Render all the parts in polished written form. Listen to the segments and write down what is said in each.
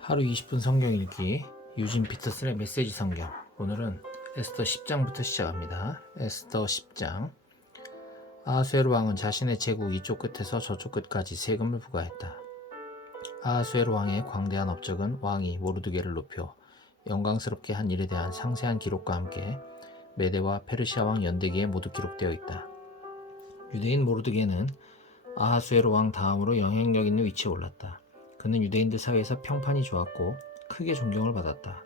하루 20분 성경 읽기 유진 피터슨의 메시지 성경. 오늘은 에스더 10장부터 시작합니다. 에스더 10장. 아하수에로 왕은 자신의 제국 이쪽 끝에서 저쪽 끝까지 세금을 부과했다. 아하수에로 왕의 광대한 업적은 왕이 모르드게를 높여 영광스럽게 한 일에 대한 상세한 기록과 함께 메대와 페르시아 왕 연대기에 모두 기록되어 있다. 유대인 모르드게는 아하수에로 왕 다음으로 영향력 있는 위치에 올랐다. 그는 유대인들 사이에서 평판이 좋았고 크게 존경을 받았다.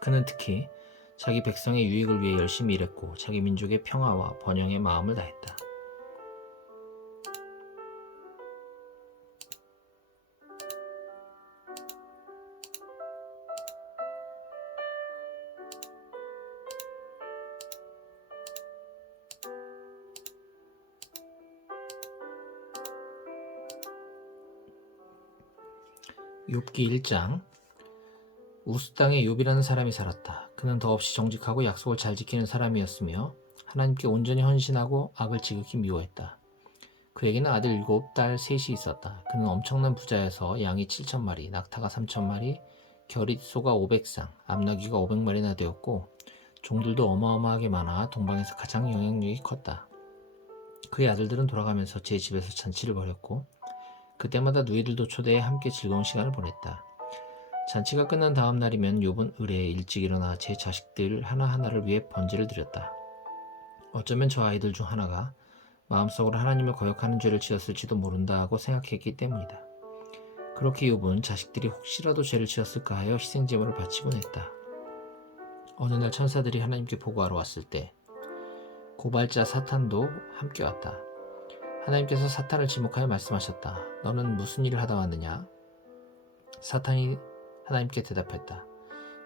그는 특히 자기 백성의 유익을 위해 열심히 일했고 자기 민족의 평화와 번영에 마음을 다했다. 욥기 1장. 우스 땅에 욥이라는 사람이 살았다. 그는 더없이 정직하고 약속을 잘 지키는 사람이었으며 하나님께 온전히 헌신하고 악을 지극히 미워했다. 그에게는 아들 7, 딸 3이 있었다. 그는 엄청난 부자여서 양이 7,000마리, 낙타가 3,000마리, 겨릿소가 500쌍, 암나귀가 500마리나 되었고 종들도 어마어마하게 많아 동방에서 가장 영향력이 컸다. 그의 아들들은 돌아가면서 제 집에서 잔치를 벌였고 그때마다 누이들도 초대해 함께 즐거운 시간을 보냈다. 잔치가 끝난 다음 날이면 욥은 의뢰에 일찍 일어나 제 자식들 하나하나를 위해 번제를 드렸다. 어쩌면 저 아이들 중 하나가 마음속으로 하나님을 거역하는 죄를 지었을지도 모른다 하고 생각했기 때문이다. 그렇게 욥은 자식들이 혹시라도 죄를 지었을까 하여 희생제물을 바치곤 했다. 어느 날 천사들이 하나님께 보고하러 왔을 때 고발자 사탄도 함께 왔다. 하나님께서 사탄을 지목하여 말씀하셨다. 너는 무슨 일을 하다 왔느냐? 사탄이 하나님께 대답했다.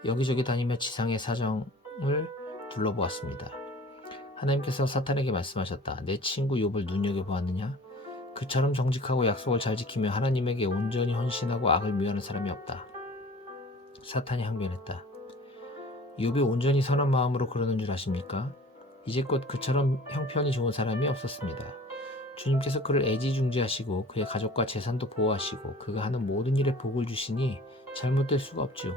여기저기 다니며 지상의 사정을 둘러보았습니다. 하나님께서 사탄에게 말씀하셨다. 내 친구 욥을 눈여겨보았느냐? 그처럼 정직하고 약속을 잘 지키며 하나님에게 온전히 헌신하고 악을 미워하는 사람이 없다. 사탄이 항변했다. 욥이 온전히 선한 마음으로 그러는 줄 아십니까? 이제껏 그처럼 형편이 좋은 사람이 없었습니다. 주님께서 그를 애지중지하시고 그의 가족과 재산도 보호하시고 그가 하는 모든 일에 복을 주시니 잘못될 수가 없지요.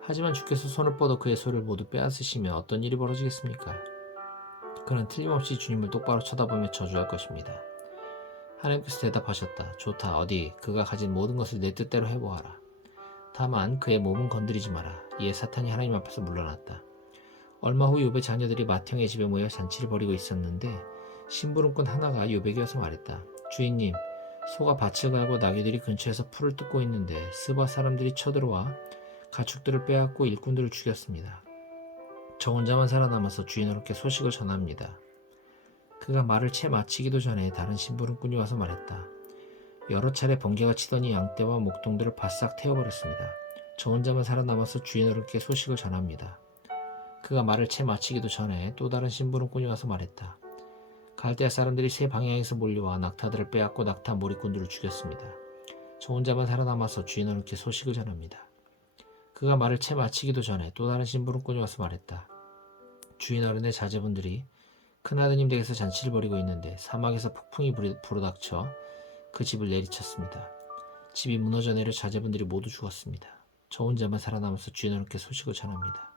하지만 주께서 손을 뻗어 그의 소를 모두 빼앗으시면 어떤 일이 벌어지겠습니까? 그는 틀림없이 주님을 똑바로 쳐다보며 저주할 것입니다. 하나님께서 대답하셨다. 좋다. 어디 그가 가진 모든 것을 내 뜻대로 해보아라. 다만 그의 몸은 건드리지 마라. 이에 사탄이 하나님 앞에서 물러났다. 얼마 후 욥의 자녀들이 맏형의 집에 모여 잔치를 벌이고 있었는데 심부름꾼 하나가 욥에게 와서 말했다. 주인님, 소가 밭을 갈고 나귀들이 근처에서 풀을 뜯고 있는데 스바 사람들이 쳐들어와 가축들을 빼앗고 일꾼들을 죽였습니다. 저 혼자만 살아남아서 주인어른께 소식을 전합니다. 그가 말을 채 마치기도 전에 다른 심부름꾼이 와서 말했다. 여러 차례 번개가 치더니 양떼와 목동들을 바싹 태워버렸습니다. 저 혼자만 살아남아서 주인어른께 소식을 전합니다. 그가 말을 채 마치기도 전에 또 다른 심부름꾼이 와서 말했다. 갈대아 사람들이 세 방향에서 몰려와 낙타들을 빼앗고 낙타 몰이꾼들을 죽였습니다. 저 혼자만 살아남아서 주인어른께 소식을 전합니다. 그가 말을 채 마치기도 전에 또 다른 심부름꾼이 와서 말했다. 주인어른의 자제분들이 큰아드님 댁에서 잔치를 벌이고 있는데 사막에서 폭풍이 불어닥쳐 그 집을 내리쳤습니다. 집이 무너져 내려 자제분들이 모두 죽었습니다. 저 혼자만 살아남아서 주인어른께 소식을 전합니다.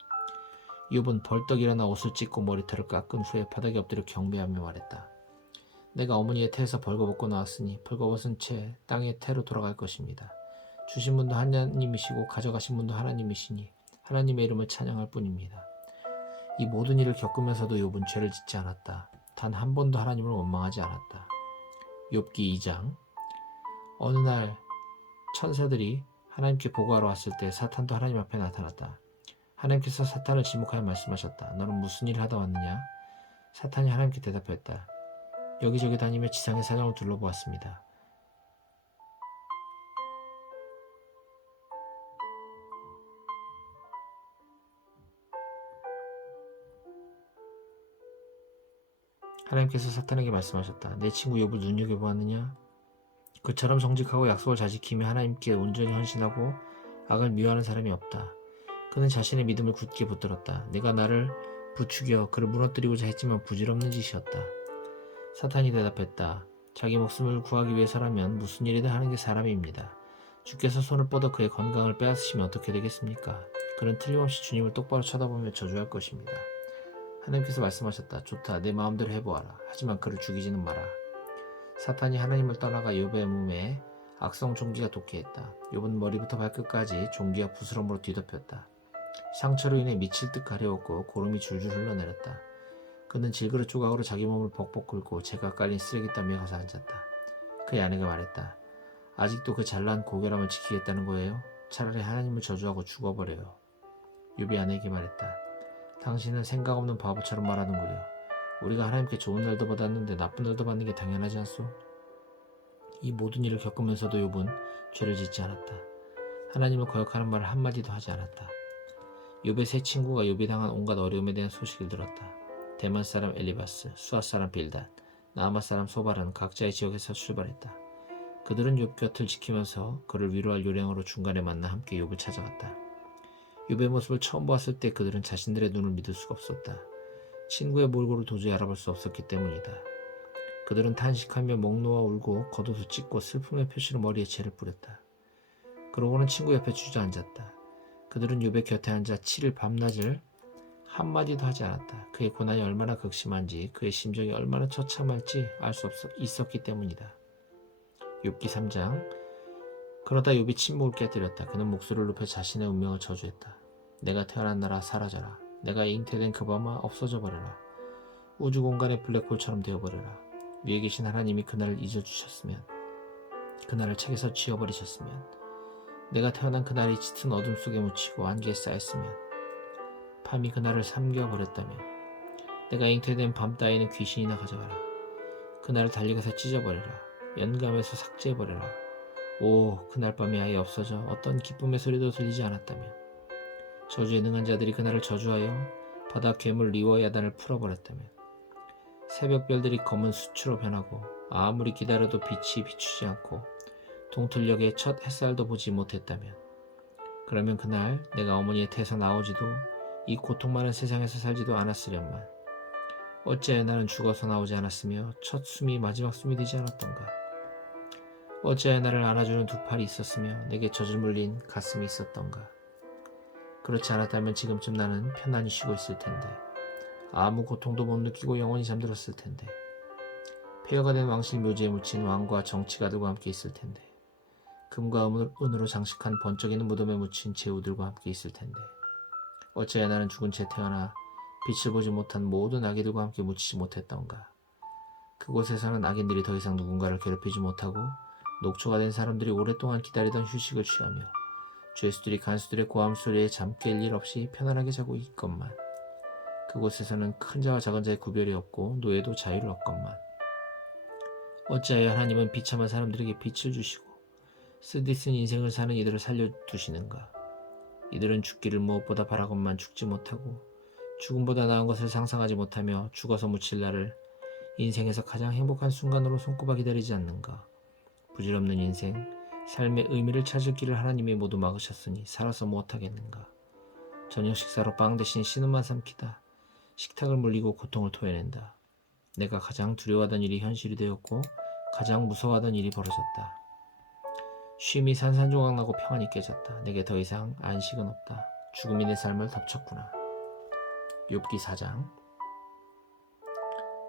욥은 벌떡 일어나 옷을 찢고 머리털을 깎은 후에 바닥에 엎드려 경배하며 말했다. 내가 어머니의 태에서 벌거벗고 나왔으니 벌거벗은 채 땅의 태로 돌아갈 것입니다. 주신 분도 하나님이시고 가져가신 분도 하나님이시니 하나님의 이름을 찬양할 뿐입니다. 이 모든 일을 겪으면서도 욥은 죄를 짓지 않았다. 단 한 번도 하나님을 원망하지 않았다. 욥기 2장. 어느 날 천사들이 하나님께 보고하러 왔을 때 사탄도 하나님 앞에 나타났다. 하나님께서 사탄을 지목하여 말씀하셨다. 너는 무슨 일을 하다 왔느냐? 사탄이 하나님께 대답했다. 여기저기 다니며 지상의 사정을 둘러보았습니다. 하나님께서 사탄에게 말씀하셨다. 내 친구 욥을 눈여겨보았느냐? 그처럼 정직하고 약속을 잘 지키며 하나님께 온전히 헌신하고 악을 미워하는 사람이 없다. 그는 자신의 믿음을 굳게 붙들었다. 내가 나를 부추겨 그를 무너뜨리고자 했지만 부질없는 짓이었다. 사탄이 대답했다. 자기 목숨을 구하기 위해서라면 무슨 일이든 하는 게 사람입니다. 주께서 손을 뻗어 그의 건강을 빼앗으시면 어떻게 되겠습니까? 그는 틀림없이 주님을 똑바로 쳐다보며 저주할 것입니다. 하나님께서 말씀하셨다. 좋다. 내 마음대로 해보아라. 하지만 그를 죽이지는 마라. 사탄이 하나님을 떠나가 욥의 몸에 악성 종기가 독해 했다. 욥은 머리부터 발끝까지 종기와 부스럼으로 뒤덮였다. 상처로 인해 미칠 듯 가려웠고 고름이 줄줄 흘러내렸다. 그는 질그릇 조각으로 자기 몸을 벅벅 긁고 재가 깔린 쓰레기 더미에 가서 앉았다. 그의 아내가 말했다. 아직도 그 잘난 고결함을 지키겠다는 거예요? 차라리 하나님을 저주하고 죽어버려요. 욥이 아내에게 말했다. 당신은 생각 없는 바보처럼 말하는군요. 우리가 하나님께 좋은 날도 받았는데 나쁜 날도 받는 게 당연하지 않소? 이 모든 일을 겪으면서도 욥은 죄를 짓지 않았다. 하나님을 거역하는 말을 한마디도 하지 않았다. 욥의 세 친구가 욥이 당한 온갖 어려움에 대한 소식을 들었다. 대만 사람 엘리바스, 수아 사람 빌닷, 나아마 사람 소발은 각자의 지역에서 출발했다. 그들은 욥 곁을 지키면서 그를 위로할 요령으로 중간에 만나 함께 욥을 찾아갔다. 욥의 모습을 처음 보았을 때 그들은 자신들의 눈을 믿을 수가 없었다. 친구의 몰골을 도저히 알아볼 수 없었기 때문이다. 그들은 탄식하며 목 놓아 울고 겉옷을 찢고 슬픔의 표시로 머리에 재를 뿌렸다. 그러고는 친구 옆에 주저앉았다. 그들은 욥의 곁에 앉아 7일 밤낮을 한마디도 하지 않았다. 그의 고난이 얼마나 극심한지 그의 심정이 얼마나 처참할지 알 수 있었기 때문이다. 욥기 3장. 그러다 욥이 침묵을 깨뜨렸다. 그는 목소리를 높여 자신의 운명을 저주했다. 내가 태어난 나라 사라져라. 내가 잉태된 그 밤아 없어져 버려라. 우주 공간의 블랙홀처럼 되어버려라. 위에 계신 하나님이 그날을 잊어주셨으면, 그날을 책에서 지워버리셨으면, 내가 태어난 그날이 짙은 어둠 속에 묻히고 안개에 쌓였으면, 밤이 그날을 삼켜버렸다면, 내가 잉태된 밤 따위는 귀신이나 가져가라. 그날을 달리가서 찢어버려라. 연감해서 삭제해버려라. 오, 그날 밤이 아예 없어져 어떤 기쁨의 소리도 들리지 않았다면, 저주에 능한 자들이 그날을 저주하여 바다 괴물 리워 야단을 풀어버렸다면, 새벽별들이 검은 수추로 변하고 아무리 기다려도 빛이 비추지 않고 동틀녘의 첫 햇살도 보지 못했다면, 그러면 그날 내가 어머니의 태에서 나오지도 이 고통 많은 세상에서 살지도 않았으련만, 어찌하여 나는 죽어서 나오지 않았으며 첫 숨이 마지막 숨이 되지 않았던가. 어찌하여 나를 안아주는 두 팔이 있었으며 내게 젖을 물린 가슴이 있었던가. 그렇지 않았다면 지금쯤 나는 편안히 쉬고 있을 텐데, 아무 고통도 못 느끼고 영원히 잠들었을 텐데, 폐허가 된 왕실 묘지에 묻힌 왕과 정치가들과 함께 있을 텐데, 금과 은으로 장식한 번쩍이는 무덤에 묻힌 제후들과 함께 있을 텐데, 어찌하여 나는 죽은 채 태어나 빛을 보지 못한 모든 아기들과 함께 묻히지 못했던가. 그곳에서는 악인들이 더 이상 누군가를 괴롭히지 못하고 녹초가 된 사람들이 오랫동안 기다리던 휴식을 취하며 죄수들이 간수들의 고함 소리에 잠 깰 일 없이 편안하게 자고 있건만, 그곳에서는 큰 자와 작은 자의 구별이 없고 노예도 자유를 얻건만, 어찌하여 하나님은 비참한 사람들에게 빛을 주시고 쓰디쓴 인생을 사는 이들을 살려두시는가. 이들은 죽기를 무엇보다 바라건만 죽지 못하고 죽음보다 나은 것을 상상하지 못하며 죽어서 묻힐 날을 인생에서 가장 행복한 순간으로 손꼽아 기다리지 않는가. 부질없는 인생, 삶의 의미를 찾을 길을 하나님이 모두 막으셨으니 살아서 무엇하겠는가. 저녁 식사로 빵 대신 신음만 삼키다 식탁을 물리고 고통을 토해낸다. 내가 가장 두려워하던 일이 현실이 되었고 가장 무서워하던 일이 벌어졌다. 쉼이 산산조각 나고 평안이 깨졌다. 내게 더 이상 안식은 없다. 죽음이 내 삶을 덮쳤구나. 욥기 4장.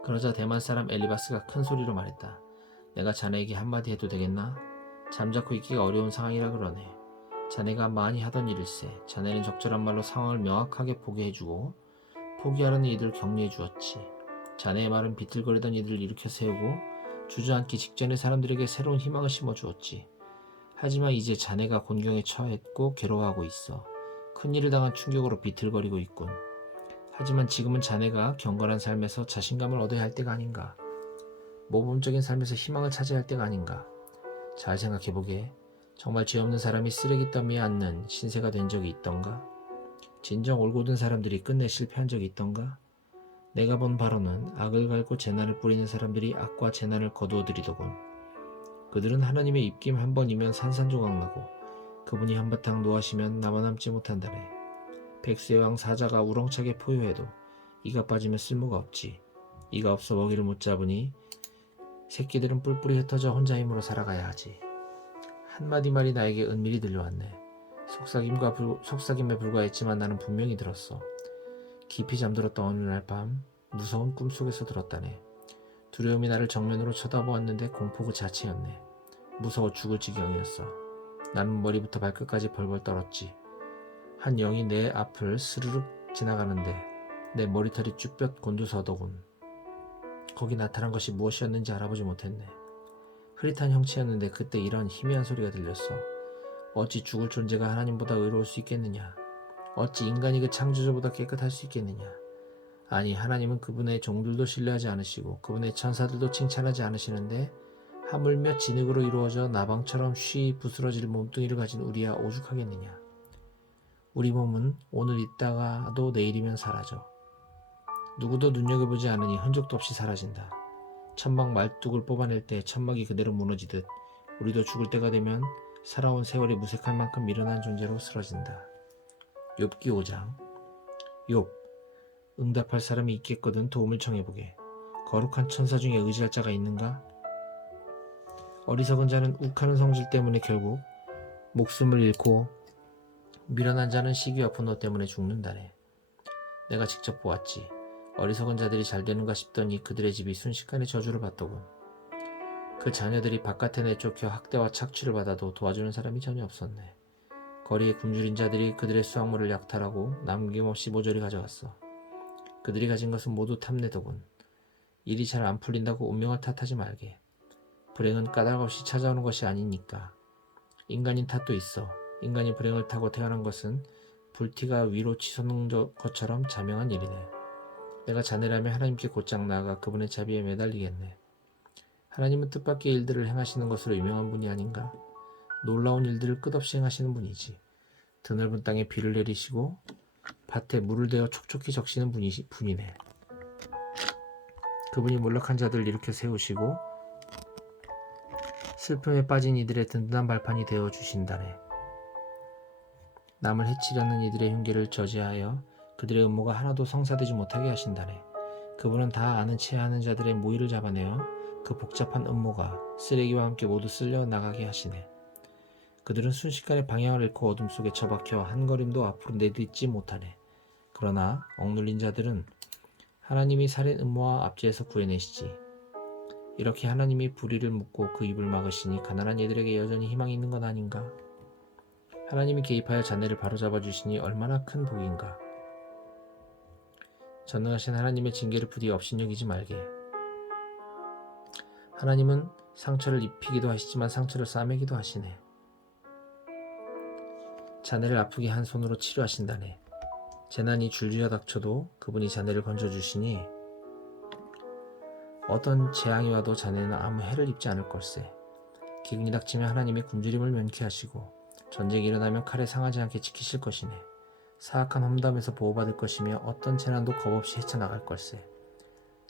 그러자 대만 사람 엘리바스가 큰 소리로 말했다. 내가 자네에게 한마디 해도 되겠나? 잠자코 있기가 어려운 상황이라 그러네. 자네가 많이 하던 일일세. 자네는 적절한 말로 상황을 명확하게 보게 해주고 포기하려는 이들을 격려해 주었지. 자네의 말은 비틀거리던 이들을 일으켜 세우고 주저앉기 직전에 사람들에게 새로운 희망을 심어주었지. 하지만 이제 자네가 곤경에 처했고 괴로워하고 있어. 큰일을 당한 충격으로 비틀거리고 있군. 하지만 지금은 자네가 경건한 삶에서 자신감을 얻어야 할 때가 아닌가. 모범적인 삶에서 희망을 찾아야 할 때가 아닌가. 잘 생각해보게. 정말 죄 없는 사람이 쓰레기 더미에 앉는 신세가 된 적이 있던가? 진정 올곧은 사람들이 끝내 실패한 적이 있던가? 내가 본 바로는 악을 갈고 재난을 뿌리는 사람들이 악과 재난을 거두어들이더군. 그들은 하나님의 입김 한 번이면 산산조각 나고 그분이 한바탕 노하시면 남아남지 못한다네. 백수의 왕 사자가 우렁차게 포효해도 이가 빠지면 쓸모가 없지. 이가 없어 먹이를 못 잡으니 새끼들은 뿔뿔이 흩어져 혼자 힘으로 살아가야 하지. 한마디 말이 나에게 은밀히 들려왔네. 속삭임에 불과했지만 나는 분명히 들었어. 깊이 잠들었던 어느 날 밤 무서운 꿈속에서 들었다네. 두려움이 나를 정면으로 쳐다보았는데 공포 그 자체였네. 무서워 죽을 지경이었어. 나는 머리부터 발끝까지 벌벌 떨었지. 한 영이 내 앞을 스르륵 지나가는데 내 머리털이 쭈뼛 곤두서더군. 거기 나타난 것이 무엇이었는지 알아보지 못했네. 흐릿한 형체였는데 그때 이런 희미한 소리가 들렸어. 어찌 죽을 존재가 하나님보다 의로울 수 있겠느냐. 어찌 인간이 그 창조주보다 깨끗할 수 있겠느냐. 아니, 하나님은 그분의 종들도 신뢰하지 않으시고 그분의 천사들도 칭찬하지 않으시는데 하물며 진흙으로 이루어져 나방처럼 쉬이 부스러질 몸뚱이를 가진 우리야 오죽하겠느냐. 우리 몸은 오늘 있다가도 내일이면 사라져. 누구도 눈여겨보지 않으니 흔적도 없이 사라진다. 천막 말뚝을 뽑아낼 때 천막이 그대로 무너지듯 우리도 죽을 때가 되면 살아온 세월이 무색할 만큼 미련한 존재로 쓰러진다. 욥기 5장. 욥, 응답할 사람이 있겠거든 도움을 청해보게. 거룩한 천사 중에 의지할 자가 있는가? 어리석은 자는 욱하는 성질 때문에 결국 목숨을 잃고 미련한 자는 시기와 분노 때문에 죽는다네. 내가 직접 보았지. 어리석은 자들이 잘 되는가 싶더니 그들의 집이 순식간에 저주를 받더군. 그 자녀들이 바깥에 내쫓겨 학대와 착취를 받아도 도와주는 사람이 전혀 없었네. 거리에 굶주린 자들이 그들의 수확물을 약탈하고 남김없이 모조리 가져갔어. 그들이 가진 것은 모두 탐내더군. 일이 잘 안 풀린다고 운명을 탓하지 말게. 불행은 까닭 없이 찾아오는 것이 아니니까. 인간인 탓도 있어. 인간이 불행을 타고 태어난 것은 불티가 위로 치솟는 것처럼 자명한 일이네. 내가 자네라면 하나님께 곧장 나아가 그분의 자비에 매달리겠네. 하나님은 뜻밖의 일들을 행하시는 것으로 유명한 분이 아닌가? 놀라운 일들을 끝없이 행하시는 분이지. 드넓은 땅에 비를 내리시고 밭에 물을 대어 촉촉히 적시는 분이네. 그분이 몰락한 자들을 일으켜 세우시고 슬픔에 빠진 이들의 든든한 발판이 되어 주신다네. 남을 해치려는 이들의 흉계를 저지하여 그들의 음모가 하나도 성사되지 못하게 하신다네. 그분은 다 아는 채 하는 자들의 모의를 잡아내어 그 복잡한 음모가 쓰레기와 함께 모두 쓸려 나가게 하시네. 그들은 순식간에 방향을 잃고 어둠 속에 처박혀 한 걸음도 앞으로 내딛지 못하네. 그러나 억눌린 자들은 하나님이 살인 음모와 압제해서 구해내시지. 이렇게 하나님이 불의를 묻고 그 입을 막으시니 가난한 이들에게 여전히 희망이 있는 건 아닌가? 하나님이 개입하여 자네를 바로잡아 주시니 얼마나 큰 복인가? 전능하신 하나님의 징계를 부디 업신여기지 말게. 하나님은 상처를 입히기도 하시지만 상처를 싸매기도 하시네. 자네를 아프게 한 손으로 치료하신다네. 재난이 줄줄이 닥쳐도 그분이 자네를 건져주시니 어떤 재앙이 와도 자네는 아무 해를 입지 않을 걸세. 기근이 닥치면 하나님의 굶주림을 면케하시고 전쟁이 일어나면 칼에 상하지 않게 지키실 것이네. 사악한 험담에서 보호받을 것이며 어떤 재난도 겁없이 헤쳐나갈 걸세.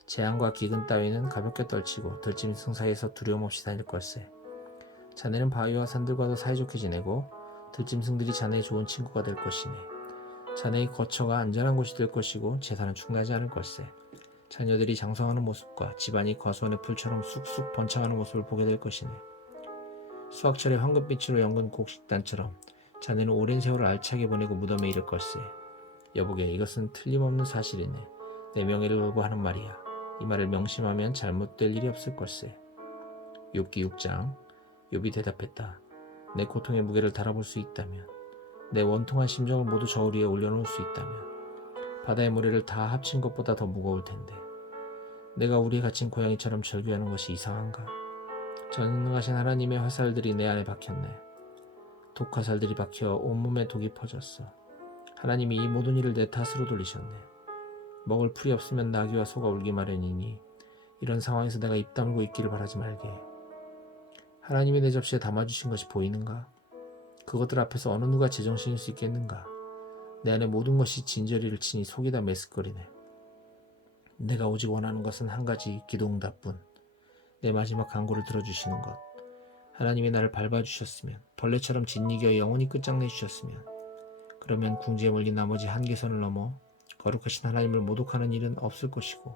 재앙과 기근 따위는 가볍게 떨치고 들짐승 사이에서 두려움 없이 다닐 걸세. 자네는 바위와 산들과도 사이좋게 지내고 들짐승들이 자네의 좋은 친구가 될 것이네. 자네의 거처가 안전한 곳이 될 것이고 재산은 충나지 않을 걸세. 자녀들이 장성하는 모습과 집안이 과수원의 풀처럼 쑥쑥 번창하는 모습을 보게 될 것이네. 수확철에 황금빛으로 연근 곡식단처럼 자네는 오랜 세월을 알차게 보내고 무덤에 이를 걸세. 여보게, 이것은 틀림없는 사실이네. 내 명예를 걸고 하는 말이야. 이 말을 명심하면 잘못될 일이 없을 걸세. 욥기 6장. 욥이 대답했다. 내 고통의 무게를 달아볼 수 있다면, 내 원통한 심정을 모두 저울 위에 올려놓을 수 있다면 바다의 모래를 다 합친 것보다 더 무거울 텐데 내가 우리에 갇힌 고양이처럼 절규하는 것이 이상한가? 전능하신 하나님의 화살들이 내 안에 박혔네. 독화살들이 박혀 온몸에 독이 퍼졌어. 하나님이 이 모든 일을 내 탓으로 돌리셨네. 먹을 풀이 없으면 나귀와 소가 울기 마련이니 이런 상황에서 내가 입 다물고 있기를 바라지 말게. 하나님이 내 접시에 담아주신 것이 보이는가? 그것들 앞에서 어느 누가 제정신일 수 있겠는가? 내 안에 모든 것이 진저리를 치니 속이 다 메스꺼리네. 내가 오직 원하는 것은 한 가지, 기도응답뿐. 내 마지막 간구를 들어주시는 것. 하나님이 나를 밟아주셨으면, 벌레처럼 짓이겨 영원히 끝장내주셨으면, 그러면 궁지에 몰린 나머지 한계선을 넘어 거룩하신 하나님을 모독하는 일은 없을 것이고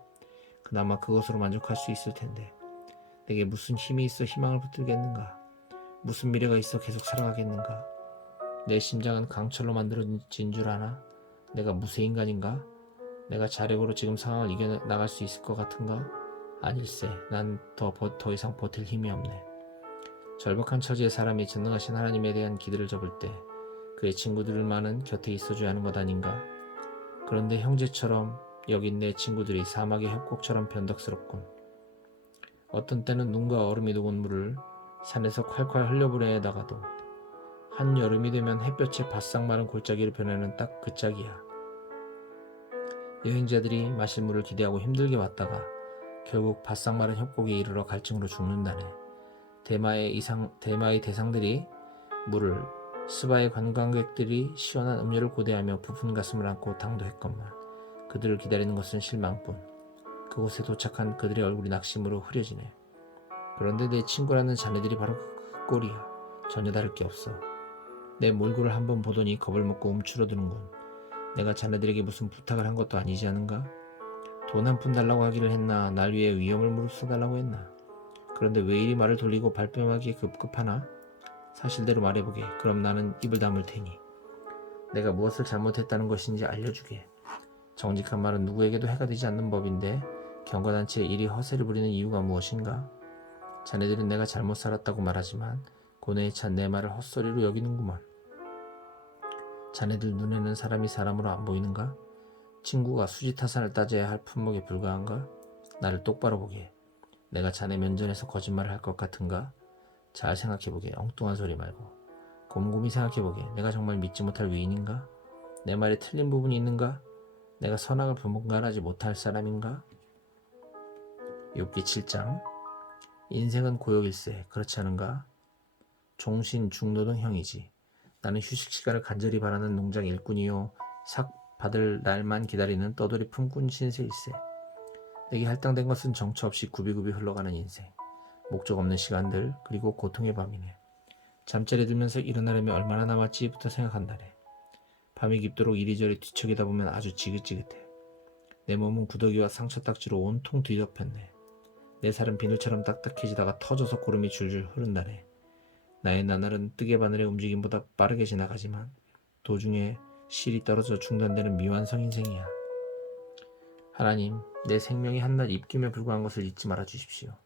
그나마 그것으로 만족할 수 있을 텐데 내게 무슨 힘이 있어 희망을 붙들겠는가? 무슨 미래가 있어 계속 살아가겠는가? 내 심장은 강철로 만들어진 줄 아나? 내가 무쇠 인간인가? 내가 자력으로 지금 상황을 이겨나갈 수 있을 것 같은가? 아닐세. 난 더 이상 버틸 힘이 없네. 절박한 처지의 사람이 전능하신 하나님에 대한 기대를 접을 때 그의 친구들만은 곁에 있어줘야 하는 것 아닌가? 그런데 형제처럼 여긴 내 친구들이 사막의 협곡처럼 변덕스럽군. 어떤 때는 눈과 얼음이 녹은 물을 산에서 콸콸 흘려보내다가도 한여름이 되면 햇볕에 바싹 마른 골짜기를 변하는 딱 그 짝이야. 여행자들이 마실 물을 기대하고 힘들게 왔다가 결국 바싹 마른 협곡에 이르러 갈증으로 죽는다네. 대마의 대상들이 물을, 스바의 관광객들이 시원한 음료를 고대하며 부푼 가슴을 안고 당도했건만 그들을 기다리는 것은 실망뿐. 그곳에 도착한 그들의 얼굴이 낙심으로 흐려지네. 그런데 내 친구라는 자네들이 바로 그 꼴이야. 전혀 다를 게 없어. 내 몰골을 한번 보더니 겁을 먹고 움츠러드는군. 내가 자네들에게 무슨 부탁을 한 것도 아니지 않은가? 돈 한 푼 달라고 하기를 했나? 날 위해 위험을 무릅쓰달라고 했나? 그런데 왜 이리 말을 돌리고 발뺌하기에 급급하나? 사실대로 말해보게. 그럼 나는 입을 다물 테니. 내가 무엇을 잘못했다는 것인지 알려주게. 정직한 말은 누구에게도 해가 되지 않는 법인데 경건한 채 이리 허세를 부리는 이유가 무엇인가? 자네들은 내가 잘못 살았다고 말하지만 고뇌에 찬 내 말을 헛소리로 여기는구먼. 자네들 눈에는 사람이 사람으로 안 보이는가? 친구가 수지타산을 따져야 할 품목에 불과한가? 나를 똑바로 보게. 내가 자네 면전에서 거짓말을 할 것 같은가? 잘 생각해보게. 엉뚱한 소리 말고. 곰곰이 생각해보게. 내가 정말 믿지 못할 위인인가? 내 말에 틀린 부분이 있는가? 내가 선악을 분간하지 못할 사람인가? 욥기 7장. 인생은 고역일세. 그렇지 않은가? 종신 중노동형이지. 나는 휴식 시간을 간절히 바라는 농장 일꾼이요 삭 받을 날만 기다리는 떠돌이 품꾼 신세일세. 내게 할당된 것은 정처 없이 굽이굽이 흘러가는 인생. 목적 없는 시간들, 그리고 고통의 밤이네. 잠자리에 들면서 일어나려면 얼마나 남았지부터 생각한다네. 밤이 깊도록 이리저리 뒤척이다 보면 아주 지긋지긋해. 내 몸은 구더기와 상처딱지로 온통 뒤덮였네. 내 살은 비늘처럼 딱딱해지다가 터져서 고름이 줄줄 흐른다네. 나의 나날은 뜨개 바늘의 움직임보다 빠르게 지나가지만 도중에 실이 떨어져 중단되는 미완성 인생이야. 하나님, 내 생명이 한낱 입김에 불과한 것을 잊지 말아 주십시오.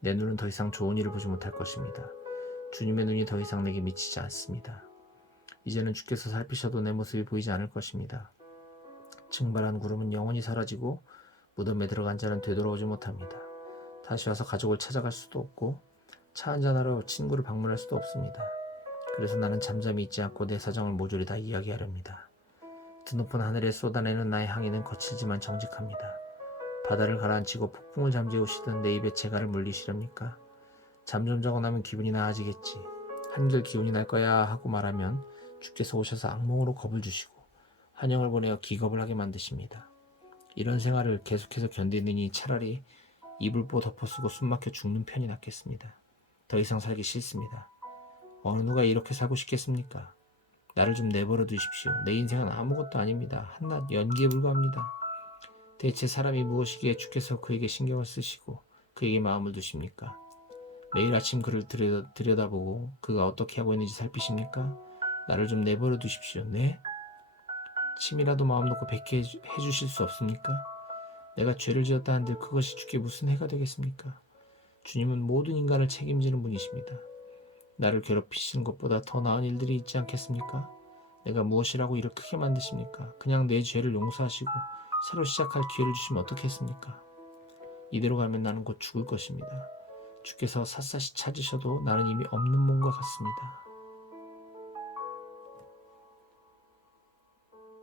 내 눈은 더 이상 좋은 일을 보지 못할 것입니다. 주님의 눈이 더 이상 내게 미치지 않습니다. 이제는 주께서 살피셔도 내 모습이 보이지 않을 것입니다. 증발한 구름은 영원히 사라지고 무덤에 들어간 자는 되돌아오지 못합니다. 다시 와서 가족을 찾아갈 수도 없고 차 한잔하러 친구를 방문할 수도 없습니다. 그래서 나는 잠잠히 있지 않고 내 사정을 모조리 다 이야기하렵니다. 드높은 하늘에 쏟아내는 나의 항해는 거칠지만 정직합니다. 바다를 가라앉히고 폭풍을 잠재우시던 내 입에 재갈을 물리시렵니까? 잠 좀 자고 나면 기분이 나아지겠지. 한결 기운이 날 거야 하고 말하면 주께서 오셔서 악몽으로 겁을 주시고 환영을 보내어 기겁을 하게 만드십니다. 이런 생활을 계속해서 견디느니 차라리 이불보 덮어쓰고 숨막혀 죽는 편이 낫겠습니다. 더 이상 살기 싫습니다. 어느 누가 이렇게 살고 싶겠습니까? 나를 좀 내버려 두십시오. 내 인생은 아무것도 아닙니다. 한낱 연기에 불과합니다. 대체 사람이 무엇이기에 주께서 그에게 신경을 쓰시고 그에게 마음을 두십니까? 매일 아침 그를 들여다보고 그가 어떻게 하고 있는지 살피십니까? 나를 좀 내버려 두십시오. 네? 침이라도 마음 놓고 뱉게 해주실 수 없습니까? 내가 죄를 지었다 한들 그것이 주께 무슨 해가 되겠습니까? 주님은 모든 인간을 책임지는 분이십니다. 나를 괴롭히시는 것보다 더 나은 일들이 있지 않겠습니까? 내가 무엇이라고 이를 크게 만드십니까? 그냥 내 죄를 용서하시고 새로 시작할 기회를 주시면 어떻겠습니까? 이대로 가면 나는 곧 죽을 것입니다. 주께서 샅샅이 찾으셔도 나는 이미 없는 몸과 같습니다.